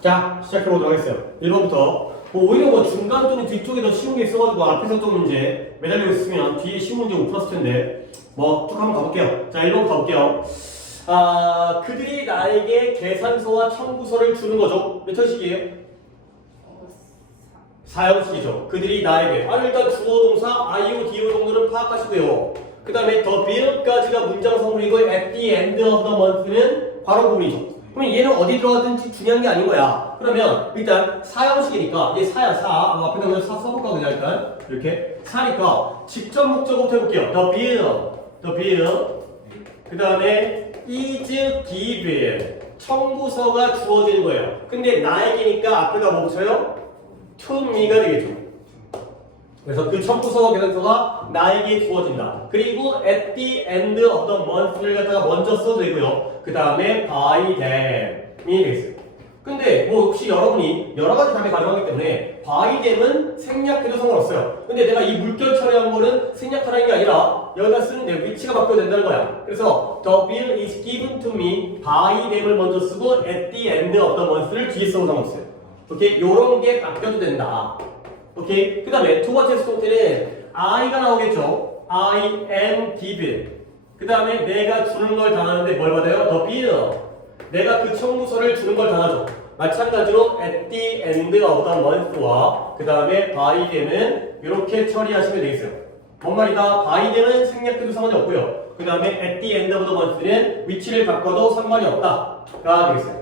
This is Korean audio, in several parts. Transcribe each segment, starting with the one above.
자, 시작해보도록 하겠어요. 1번부터. 오히려 뭐 중간 또는 뒤쪽에 더 쉬운 게 있어가지고 앞에서 좀 문제 매달리고 있으면 뒤에 쉬운 문제 못 풀었을 텐데 뭐 쭉 한번 가볼게요. 자, 1번부터 가볼게요. 그들이 나에게 계산서와 청구서를 주는 거죠. 몇 형식이에요? 사형식이죠. 그들이 나에게. 일단 주어 동사 IO, DO 정도는 파악하시고요. 그 다음에 the bill까지가 문장 성분이고 at the end of the month는 괄호 부분이죠. 그러면 얘는 어디 들어가든지 중요한 게 아닌 거야. 그러면 일단 사형식이니까 얘 사야 사. 앞에다 그냥 사 써볼까 그냥 일단 이렇게 사니까 직접 목적부터 해볼게요. the bill 그 다음에 is given 청구서가 주어지는 거예요. 근데 나에게니까 앞에다 뭐 붙여요? to me가 되겠죠. 그래서 그 청구서와 계산서가 나에게 주어진다. 그리고 at the end of the month를 갖다가 먼저 써도 되고요. 그 다음에 by them이 되겠어요. 근데 뭐 혹시 여러분이 여러 가지 답이 가능하기 때문에 by them은 생략해도 상관없어요. 근데 내가 이 물결 처리한 거는 생략하라는 게 아니라 여기다 쓰는데 위치가 바뀌어도 된다는 거야. 그래서 the bill is given to me by them을 먼저 쓰고 at the end of the month를 뒤에 써도 상관없어요. 오케이? 요런 게 바뀌어도 된다. 오케이? 그 다음에 두 번째 수동태는 I가 나오겠죠? I am given. 그 다음에 내가 주는 걸 당하는데 뭘 받아요? The bill. 내가 그 청구서를 주는 걸 당하죠. 마찬가지로 at the end of the month와 그 다음에 by them은 이렇게 처리하시면 되겠어요. 뭔 말이다? by them은 생략해도 상관이 없고요. 그 다음에 at the end of the month는 위치를 바꿔도 상관이 없다가 되겠어요.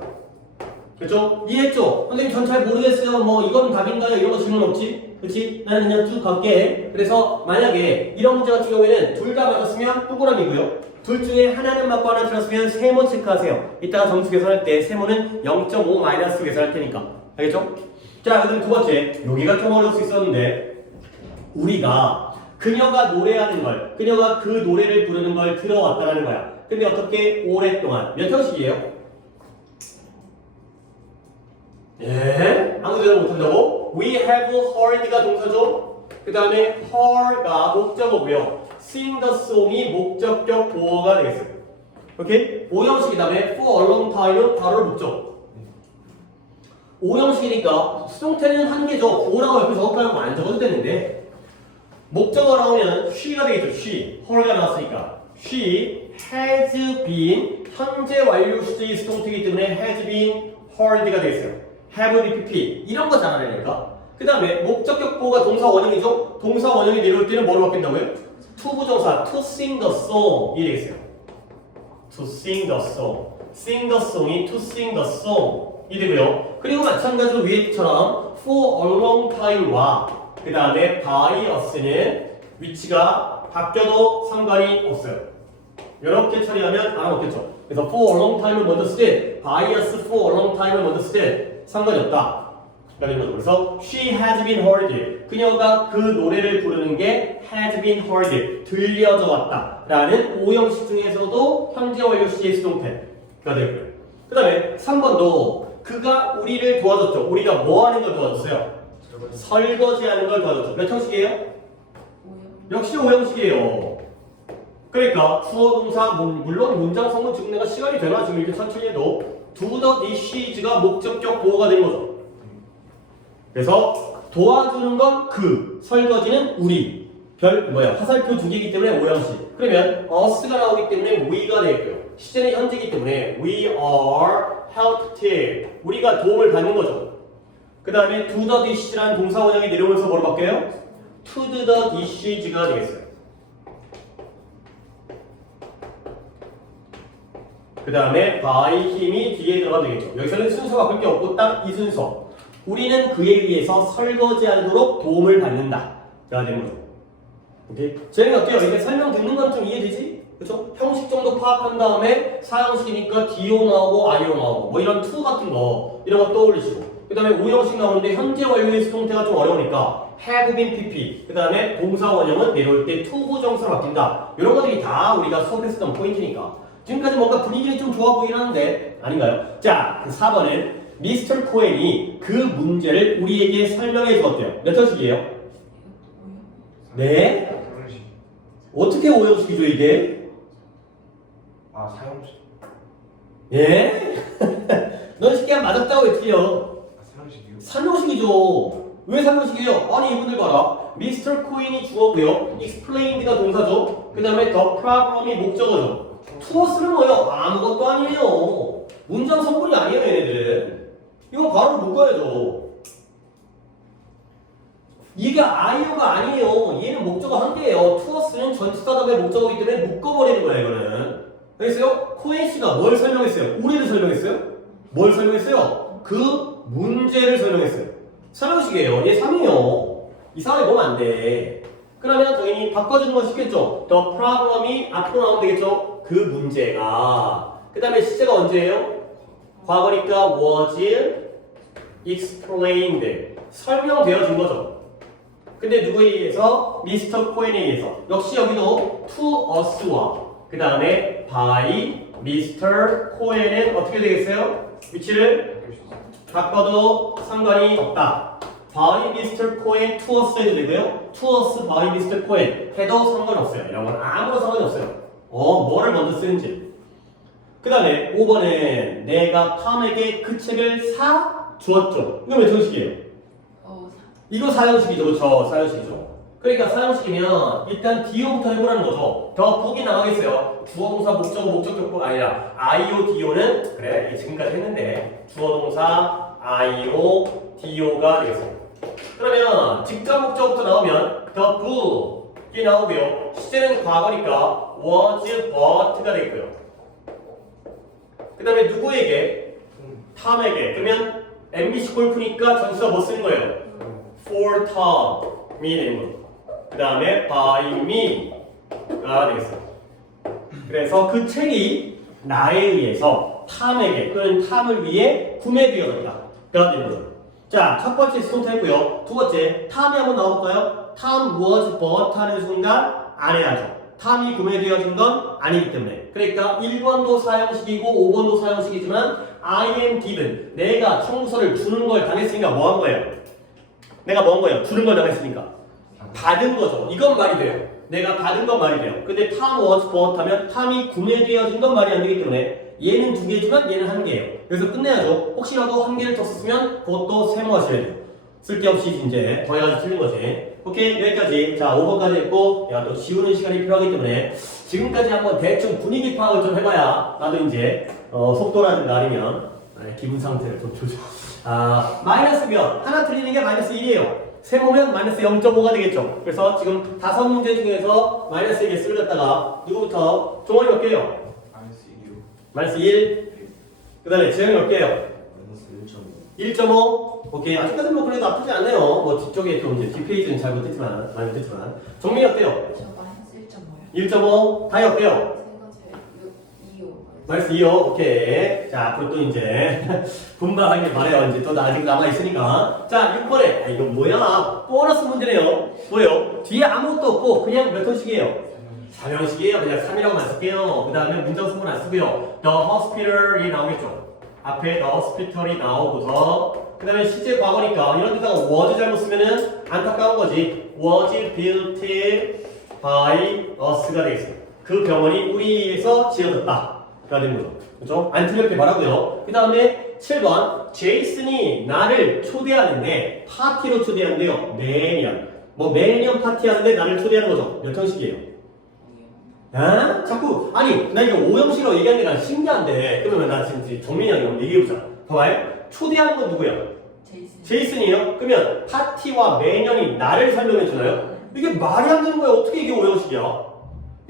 그렇죠? 이해했죠? 선생님 전 잘 모르겠어요. 뭐 이건 답인가요? 이런 거 질문 없지? 그렇지? 나는 그냥 쭉 갈게. 그래서 만약에 이런 문제 같은 경우에는 둘 다 맞았으면 동그라미고요. 둘 중에 하나는 맞고 하나 틀렸으면 세모 체크하세요. 이따가 점수 계산할 때 세모는 0.5 마이너스 계산할 테니까. 알겠죠? 자, 그다음 두 번째. 여기가 좀 어려울 수 있었는데 우리가 그녀가 노래하는 걸, 그녀가 그 노래를 부르는 걸 들어왔다는 거야. 근데 어떻게 오랫동안 몇 형식이에요? 예? 아무 대답 못한다고? We have heard가 동사죠? 그 다음에 heard가 목적어고요. sing the song이 목적격 보어가 되겠어요. 오케이? 5형식이 다음에 for a long time은 바로 목적. 5형식이니까 수동태는 한 개죠. 5라고 옆에 적을까요? 안 적어도 되는데 목적어 나오면 she가 되겠죠. she. her가 나왔으니까 she has been 현재 완료 시제의 수동태이기 때문에 has been heard가 되겠어요. have BPP 이런 거 잘하려니까. 그 다음에 목적격 보호가 동사 원형이죠. 동사 원형이 내려올 때는 뭐로 바뀐다고요? to 부정사 to sing the song 이 되겠어요. to sing the song sing the song이 to sing the song 이 되고요. 그리고 마찬가지로 위에처럼 for a long time와 그 다음에 by us는 위치가 바뀌어도 상관이 없어요. 이렇게 처리하면 안 없겠죠. 그래서 for a long time을 먼저 쓸 때 by us for a long time을 먼저 쓸 때 상관이 없다. 그래서 she has been heard. 그녀가 그 노래를 부르는 게 has been heard. 들려져 왔다. 라는 5형식 중에서도 현재 완료 시제 수동태가 되고요. 그 다음에 3번도 그가 우리를 도와줬죠. 우리가 뭐 하는 걸 도와줬어요? 설거지하는 걸 도와줬죠. 몇 형식이에요? 역시 5형식이에요. 그러니까 주어 동사 물론 문장 성분 지금 내가 시간이 되나 지금 이렇게 천천히 해도 do the dishes가 목적격 보호가 된 거죠. 그래서 도와주는 건 그, 설거지는 우리. 화살표 두 개이기 때문에 5형식. 그러면 us가 나오기 때문에 we가 되겠고요. 시제는 현재이기 때문에 we are helped. 우리가 도움을 받는 거죠. 그 다음에 do the dishes라는 동사 원형이 내려오면서 뭐로 바뀌어요? to do the dishes가 되겠어요. 그 다음에 by him이 뒤에 들어가면 되겠죠. 여기서는 순서 바꿀 게 없고 딱 이 순서. 우리는 그에 의해서 설거지하도록 도움을 받는다. 자, 되는 거죠. 오케이? 저희는 어때요? 이렇게 설명 듣는 건 좀 이해되지? 그쵸? 형식 정도 파악한 다음에 사형식이니까 do 나오고 IO 나오고 뭐 이런 to 같은 거 이런 거 떠올리시고 그 다음에 5형식 나오는데 현재 완료의 수동태가 좀 어려우니까 have been PP 그 다음에 동사 원형은 내려올 때 to 부정사로 바뀐다. 이런 것들이 다 우리가 수업에 쓰던 포인트니까 지금까지 뭔가 분위기는 좀 좋아 보이긴 하는데 아닌가요? 자, 4번은 미스터 코엔이 그 문제를 우리에게 설명해 주었대요. 몇 형식이에요? 네? 어떻게 5형식이죠 이게? 사형식. 예? 넌 쉽게 하면 맞았다고 왜 틀려? 아, 사형식이요? 삼형식이죠. 왜 삼형식이에요? 아니 이분들 봐라. Mr. Coin이 주어고요. Explained가 동사죠. 그 다음에 the problem이 목적어죠. 투어스는 뭐예요? 아무것도 아니에요. 문장 성분이 아니에요 얘네들은. 이거 바로 묶어야죠. 이게 아이오가 아니에요. 얘는 목적어 한 개예요. 투어스는 전치사 다음에 목적어이기 때문에 묶어버리는 거예요 이거는. 알겠어요? 코엔 씨가 뭘 설명했어요? 우리를 설명했어요? 뭘 설명했어요? 그 문제를 설명했어요. 삼형식이에요. 얘 3이에요. 이상하게 보면 안 돼. 그러면 당연히 바꿔주는 건 쉽겠죠? The problem이 앞으로 나오면 되겠죠? 그 문제가. 그 다음에 시제가 언제예요? 과거니까 was explained. 설명되어진 거죠. 근데 누구에 의해서? 미스터 코엔에 의해서. 역시 여기도 to us와 그 다음에 by Mr. 코엔은 어떻게 되겠어요? 위치를 바꿔도 상관이 없다. by Mr. 코엔 to us 해도 되고요. to us by Mr. 코엔 해도 상관없어요. 이런 건 아무런 상관이 없어요. 뭐를 먼저 쓰는지. 그 다음에 5번은 내가 탐에게 그 책을 사 주었죠. 이거 몇 형식이에요? 이거 사형식이죠. 그렇죠? 사형식이죠. 그러니까 사형식이면 일단 DO부터 해보라는 거죠. 더 보기 나가겠어요. 주어동사 목적어 목적격보 아니라 IO, DO는 그래 지금까지 했는데 주어동사 IO, DO가 되겠어요. 그러면 직접 목적부터 나오면 the book이 나오고요. 시제는 과거니까 was, but가 되고요. 그 다음에 누구에게? 탐에게. 그러면 MBC 골프니까 전치사 뭐 쓰는 거예요? For Tom이 되는 거죠. 그 다음에 by me가 되겠어요. 그래서 그 책이 나에 의해서 탐에게 또는 탐을 위해 구매되어졌다. 가 되는 거죠. 자, 첫 번째 스톤트 했고요. 두 번째, 탐이 한번 나와볼까요? 탐 was bought 하는 순간 안 해야죠. 탐이 구매되어진 건 아니기 때문에. 그러니까 1번도 사형식이고 5번도 사형식이지만 I am given. 내가 청구서를 주는 걸 당했으니까 뭐 한 거예요? 내가 뭐 한 거예요? 주는 걸 당했으니까. 받은 거죠. 이건 말이 돼요. 내가 받은 건 말이 돼요. 근데 탐 was bought 하면 탐이 구매되어진 건 말이 안 되기 때문에 얘는 두 개지만 얘는 한 개예요. 그래서 끝내야죠. 혹시라도 한 개를 더 썼으면 그것도 세모하셔야 돼요. 쓸데없이 이제 더해가지고 틀린 거지. 오케이, 여기까지. 자, 5번까지 했고, 야, 또 지우는 시간이 필요하기 때문에 지금까지 한번 대충 분위기 파악을 좀 해봐야 나도 이제 속도라든가 아니면 기분 상태를 좀 조절. 마이너스면 하나 틀리는 게 마이너스 1이에요. 세모면 마이너스 0.5가 되겠죠. 그래서 지금 5문제 중에서 마이너스 1개 쓰를 갖다가 누구부터? 종원이 몇 개예요? 마이너스 1이요. 마이너스 1. 그 다음에 지영이 몇 개예요? 마이너스 1.5. 1.5. 오케이. 아직까지는 뭐 그래도 나쁘지 않네요. 뭐 뒤쪽에 좀 이제 뒷페이지는 잘 못했지만, 많이 못했지만. 정민이 어때요? 저 마이너스 1.5요. 1.5. 다이 어때요? 제가 제 2호. 마이너스 2요. 오케이. 자, 앞으로 또 이제 분발하길 바래요. 이제 또 아직 남아있으니까. 자, 6번에. 이거 뭐야? 보너스 문제네요. 뭐예요? 뒤에 아무것도 없고 그냥 몇 톤씩이에요? 4형식이에요. 그냥 3이라고만 쓸게요. 그 다음에 문장 성분 안 쓰고요. The hospital이 나오겠죠. 앞에 the hospital이 나오고서 그 다음에 시제 과거니까 이런 데다가 was 잘못 쓰면은 안타까운 거지. was built by us가 되겠어요. 그 병원이 우리에서 지어졌다. 가 되는 거죠. 그죠? 안 틀렸게 말하고요. 그 다음에 7번. 제이슨이 나를 초대하는데 파티로 초대한대요. 매년. 뭐 매년 파티하는데 나를 초대하는 거죠. 몇 형식이에요? 아? 자꾸 아니 나 이거 5형식으로 얘기하는 게 난 신기한데 그러면 나 지금 정민이 형이 한번 얘기해보자. 봐봐요. 초대하는 건 누구야? 제이슨이에요? 그러면 파티와 매년이 나를 설명해주나요? 이게 말이 안 되는 거야. 어떻게 이게 5형식이야?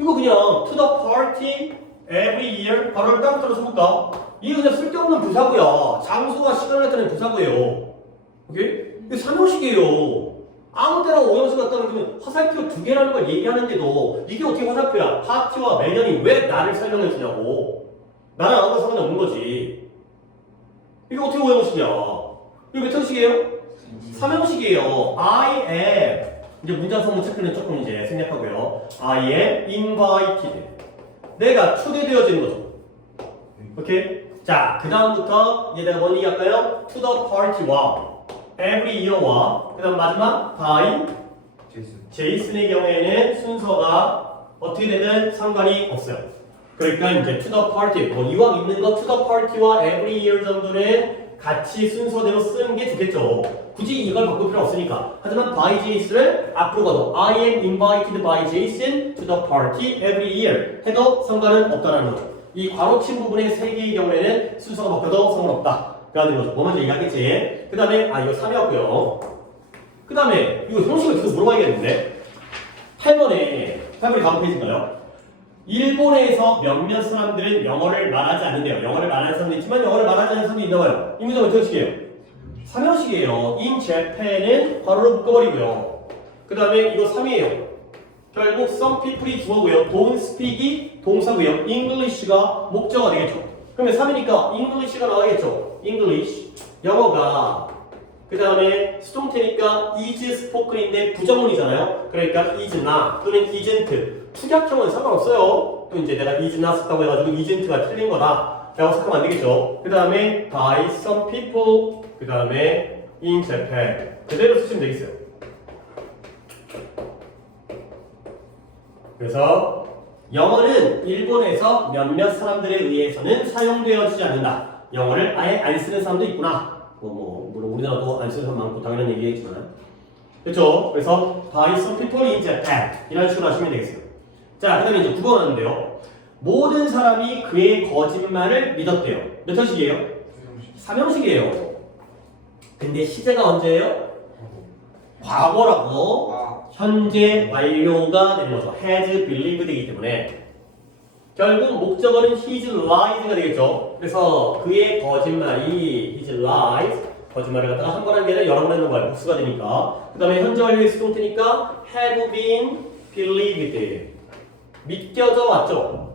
이거 그냥 to the party every year 바로 따로 따로 써볼까? 이거 그냥 쓸데없는 부사고요. 장소와 시간을 나타내는 부사고예요. 오케이? 이게 3형식이에요. 아무 때나 5형식 갖다 놓으면 화살표 2개라는 걸 얘기하는데도 이게 어떻게 화살표야? 파티와 매년이 왜 나를 설명해주냐고. 나랑 아무런 상관이 없는 거지. 이게 어떻게 5형식이야? 이거 몇 형식이에요? 3형식이에요. I am. 이제 문장 성분 체크는 조금 이제 생략하고요. I am invited. 내가 초대되어지는 거죠. 오케이? 자, 그 다음부터 얘네가 뭔 얘기 할까요? To the party와 every year와 그 다음 마지막 by 제이슨의 경우에는 순서가 어떻게 되든 상관이 없어요. 그러니까 이제 to the party, 뭐 이왕 있는 거 to the party와 every year 정도는 같이 순서대로 쓰는 게 좋겠죠. 굳이 이걸 바꿀 필요 없으니까. 하지만 by Jason을 앞으로 가도 I am invited by Jason to the party every year 해도 상관은 없다는 거죠. 이 괄호친 부분의 세 개의 경우에는 순서가 바뀌어도 상관없다. 라는 거죠. 뭐 먼저 얘기하겠지. 그 다음에 이거 3이었고요. 그 다음에 이거 형식을 계속 물어봐야겠는데 8번이 다음 페이지인가요? 일본에서 몇몇 사람들은 영어를 말하지 않는데요. 영어를 말하는 사람도 있지만 영어를 말하지 않는 사람도 있나 봐요. 이 문장 어떤 식이에요? 3형식이에요. in Japan은 괄호로 묶어버리고요. 그 다음에 이거 3이에요. 결국 some people이 주어고요. don't speak이 동사고요. English가 목적어가 되겠죠. 그러면 3이니까 English가 나와야겠죠. English 영어가 그 다음에 수동태니까 is spoken인데 부정문이잖아요. 그러니까 is not 또는 isn't 투약형은 상관없어요. 또 이제 내가 is not 썼다고 해가지고 isn't가 틀린 거다 라고 생각하면 안 되겠죠. 그 다음에 by some people 그 다음에 in Japan 그대로 쓰시면 되겠어요. 그래서 영어는 일본에서 몇몇 사람들에 의해서는 사용되어지지 않는다. 영어를 아예 안 쓰는 사람도 있구나. 물론 우리나라도 안 쓰는 사람 많고 당연한 얘기겠지만 그렇죠? 그래서 by some people in Japan 이런 식으로 하시면 되겠어요. 자, 그 다음에 이제 9번 하는데요. 모든 사람이 그의 거짓말을 믿었대요. 몇 형식이에요? 3형식이에요. 근데 시제가 언제예요? 과거라고 현재 완료가 되는 거죠. has believed 되기 때문에 결국 목적어는 his lies가 되겠죠. 그래서 그의 거짓말이 his lies 거짓말을 갖다가 한 번 한 게 아니라 여러 번 했는 거예요. 복수가 되니까. 그 다음에 현재 완료의 수동태니까 have been believed 믿겨져 왔죠.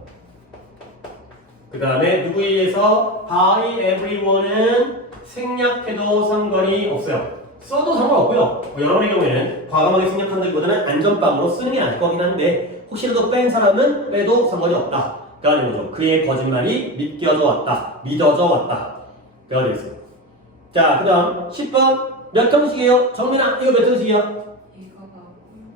그 다음에 누구에 의해서 by everyone은 생략해도 상관이 없어요. 써도 상관없고요. 여러분의 경우에는 과감하게 생략한다기보다는 안전빵으로 쓰는 게 나을 거긴 한데 혹시라도 뺀 사람은 빼도 상관이 없다. 라는 거죠. 그의 거짓말이 믿겨져 왔다. 믿어져 왔다. 라고 되어 있어요. 자, 그 다음 10번 몇 형식이에요? 정민아 이거 몇 형식이야? 이거가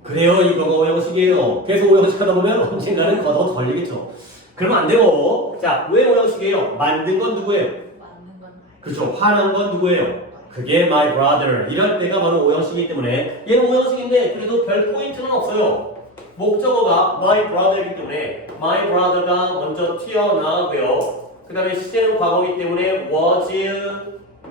그래요. 이거가 5형식이에요. 계속 5형식 하다 보면 언젠가는 걷어 걸리겠죠. 그러면 안 되고 자, 왜 5형식이에요? 만든 건 누구예요? 맞는 건 그렇죠. 화난 건 누구예요? 그게 my brother. 이럴 때가 바로 5형식이기 때문에 얘는 5형식인데 그래도 별 포인트는 없어요. 목적어가 my brother이기 때문에 my brother가 먼저 튀어나오고요. 그 다음에 시제는 과거이기 때문에 was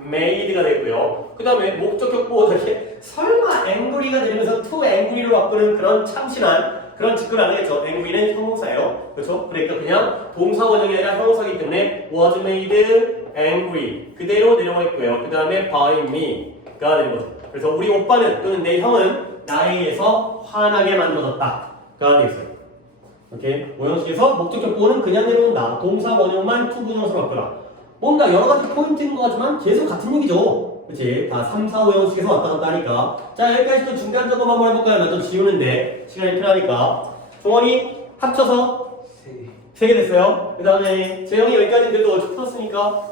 made가 되고요. 그 다음에 목적격보 저렇게 설마 angry가 되면서 to angry로 바꾸는 그런 참신한 그런 짓을 안 하겠죠. angry는 형용사예요. 그렇죠? 그러니까 그냥 동사 원형이 아니라 형용사이기 때문에 was made angry 그대로 내려가 있고요. 그 다음에 by me가 되는 거죠. 그래서 우리 오빠는 또는 내 형은 나에 의해서 화나게 만들어졌다 가 되겠어요. 오케이? 5형식에서 목적격보는 그냥 내려온다. 동사 원형만 to 부정사로 바꾸라. 뭔가 여러 가지 포인트인 것 같지만 계속 같은 얘기죠. 그치? 다 3, 4, 5형식에서 왔다 갔다 하니까. 자, 여기까지 또 중간 점검 한번 해볼까요? 나 좀 지우는데 시간이 필요하니까. 종원이 합쳐서 3개 됐어요. 그 다음에 재영이 여기까지 그래도 어차피 풀었으니까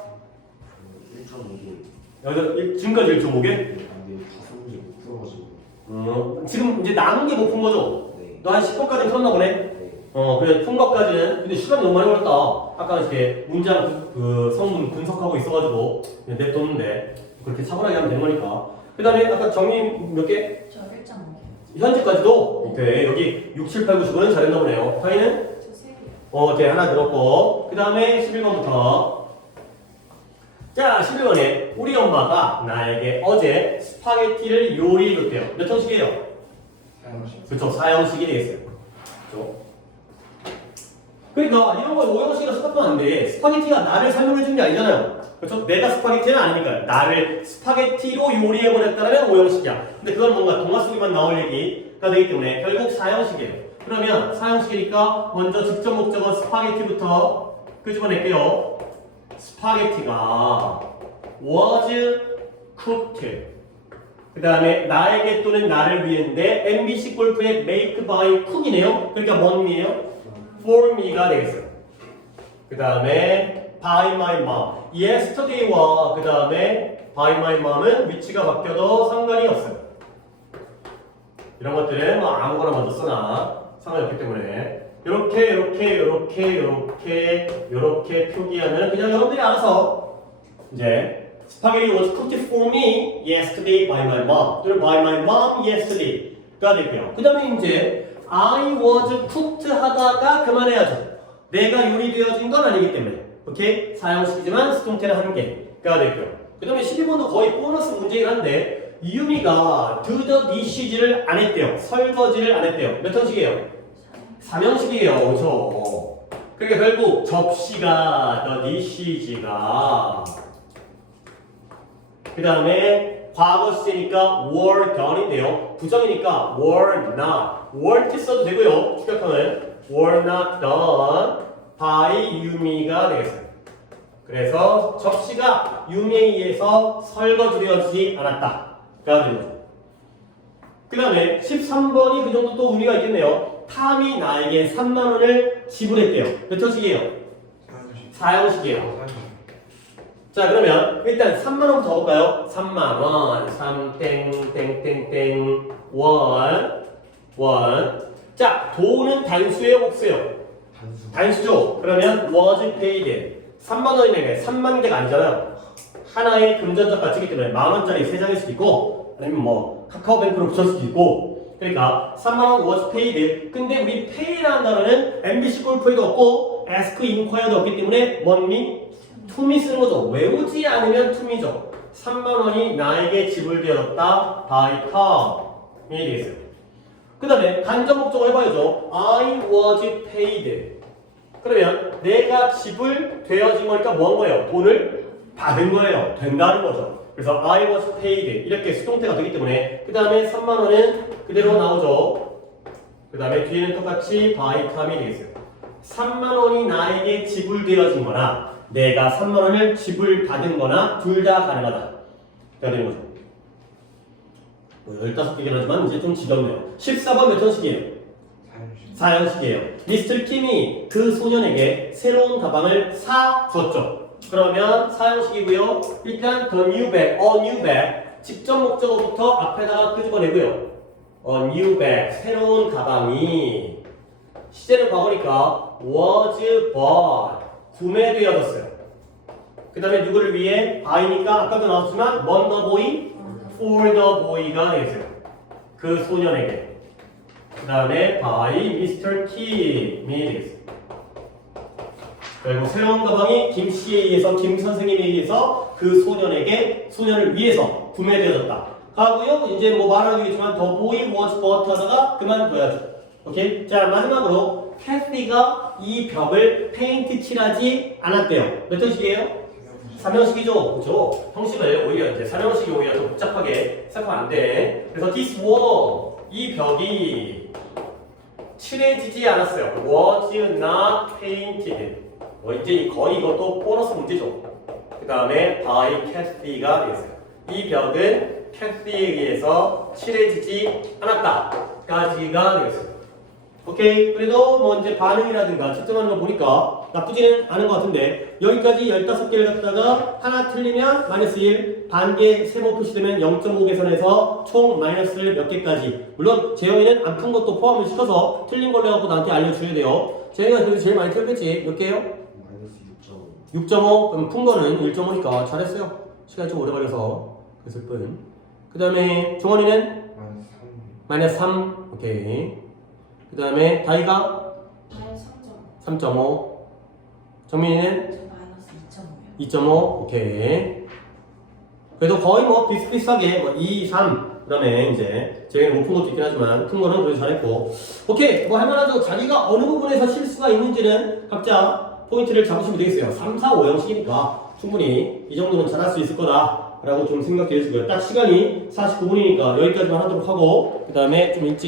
1.5개 여기서 지금까지 1.5개? 안돼 5문제 못 풀어가지고 지금 이제 남은 게 못 푼 거죠? 네. 너 한 10번까지 풀었나 보네? 네. 그래 푼 것까지는 근데 시간이 너무 많이 걸렸다. 아까 이렇게 문장 그 성분 분석하고 있어가지고 그냥 냅뒀는데 그렇게 차분하게 하면 되는 거니까. 그 다음에 아까 정리 몇 개? 저 1.5개. 현재까지도? 오케이. 여기 6, 7, 8, 9, 10은 잘했나 보네요. 타이는? 저 3개. 오케이. 하나 들었고. 그 다음에 11번부터. 자, 11번에 우리 엄마가 나에게 어제 스파게티를 요리해줬대요. 몇 형식이에요? 그렇죠. 4형식이 되겠어요. 그렇죠. 그러니까 이런 거 5형식이라 생각하면 안 돼. 스파게티가 나를 설명해 준 게 아니잖아요. 그렇죠? 내가 스파게티는 아니니까 나를 스파게티로 요리해 보냈다면 5형식이야. 근데 그건 뭔가 동화 속에만 나올 얘기가 되기 때문에 결국 4형식이에요. 그러면 4형식이니까 먼저 직접 목적어 스파게티부터 끄집어낼게요. 스파게티가 was cooked. 그 다음에 나에게 또는 나를 위해인데 MBC 골프의 make by cook이네요. 그러니까 뭔 의미예요? for me가 되겠어요. 그 다음에 by my mom. yesterday와 그 다음에 by my mom은 위치가 바뀌어도 상관이 없어요. 이런 것들은 뭐 아무거나 먼저 쓰나 상관이 없기 때문에 이렇게 요렇게 표기하면 그냥 여러분들이 알아서 이제 Spaghetti was cooked for me yesterday by my mom 또는 by my mom yesterday가 되고요. 그 다음에 이제 I was cooked 하다가 그만해야죠. 내가 요리되어진 건 아니기 때문에 오케이? 사형식이지만 수동태는 한 개가 되고요. 그 다음에 12번도 거의 보너스 문제긴 한데 유미가 do the dishes를 안 했대요. 설거지를 안 했대요. 몇 형식이에요? 3형식이에요. 그렇죠? 그러니까 결국 접시가 the dishes가 그 다음에 과거 시제니까 were done인데요. 부정이니까 were not. weren't 써도 되고요. 추격하면 were not done by 유미가 되겠어요. 그래서 접시가 유미에 의해서 설거지되어지지 않았다가 되는 거죠. 그 다음에 13번이 그 정도 또 의미가 있겠네요. 탐이 나에게 3만 원을 지불했대요. 몇 형식이에요? 4형식이에요. 자 그러면 일단 3만 원부터 가볼까요? 3만 원, 3땡땡땡땡 원. 자 돈은 단수예요, 복수예요? 단수죠. 그러면 was paid 3만 원이면 3만 개가 아니잖아요. 하나의 금전적 가치이기 때문에 만 원짜리 3장일 수도 있고 아니면 뭐 카카오뱅크로 붙일 수도 있고 그러니까 3만 원 was paid. 근데 우리 pay라는 단어는 MBC 골프에도 없고 ask, inquire도 없기 때문에 뭔니? to me 쓰는 거죠. 외우지 않으면 to me죠. 3만 원이 나에게 지불되었다 by com이 되겠어요. 그 다음에 간접 목적어 해봐야죠. I was paid. 그러면 내가 지불되어진 거니까 뭐한 거예요? 돈을 받은 거예요. 된다는 거죠. 그래서 I was paid 이렇게 수동태가 되기 때문에 그 다음에 3만 원은 그대로 나오죠. 그 다음에 뒤에는 똑같이 by com이 되겠어요. 3만 원이 나에게 지불되어진 거나 내가 3만 원을 지불받은 거나 둘 다 가능하다. 가 되는 거죠. 15개긴 하지만 이제 좀 지겹네요. 14번 몇 형식이에요? 4형식이에요. 미스터 킴이 그 소년에게 새로운 가방을 사줬죠. 그러면 4형식이고요. 일단 the new bag, a new bag 직접 목적어부터 앞에다가 끄집어내고요. a new bag 새로운 가방이 시제는 과거니까 was bought 구매되어졌어요. 그 다음에 누구를 위해? by니까 아까도 나왔지만 what the boy? for the boy가 되겠어요. 그 소년에게. 그 다음에 by Mr. Kim이 되겠어요. 그리고 새로운 가방이 김 씨에 의해서, 김 선생님에 의해서 그 소년에게, 소년을 위해서 구매되어졌다. 하고요. 이제 뭐 말하기겠지만 the boy was bought 하다가 그만둬야죠. 오케이? 자, 마지막으로 캐시가 이 벽을 페인트 칠하지 않았대요. 몇 형식이에요? 3형식이죠. 그렇죠? 형식을 오히려 이제 3형식이 오히려 좀 복잡하게 생각하면 안 돼. 그래서 this wall 이 벽이 칠해지지 않았어요. was not painted. 이제 거의 이것도 보너스 문제죠. 그 다음에 by Kathy가 되겠어요. 이 벽은 캐시에 의해서 칠해지지 않았다까지가 되겠어요. 오케이. 그래도 뭐 이제 반응이라든가 측정하는 거 보니까 나쁘지는 않은 것 같은데 여기까지 15개를 갖다가 하나 틀리면 마이너스 1, 반개 세모 표시되면 0.5 계산해서 총 마이너스를 몇 개까지. 물론 재영이는 안 푼 것도 포함을 시켜서 틀린 걸로 해갖고 나한테 알려줘야 돼요. 재영이가 그래도 제일 많이 틀렸겠지. 몇 개요? 마이너스 6.5. 6.5. 그럼 푼 거는 1.5니까 잘했어요. 시간이 좀 오래 걸려서 그랬을 뿐. 그 다음에 종원이는? 마이너스 3. 오케이. 그 다음에 다이가? 3.5. 정민이는? 마이너스 2.5요. 2.5. 오케이. 그래도 거의 뭐 비슷비슷하게 뭐 2, 3. 그 다음에 이제 제가 못 푼 것도 있긴 하지만 푼 거는 그래도 잘했고. 오케이. 뭐 할만하죠. 자기가 어느 부분에서 실수가 있는지는 각자 포인트를 잡으시면 되겠어요. 3, 4, 5형식이니까 충분히 이 정도는 잘할 수 있을 거다 라고 좀 생각해 주시고요. 딱 시간이 49분이니까 여기까지만 하도록 하고 그 다음에 좀 일찍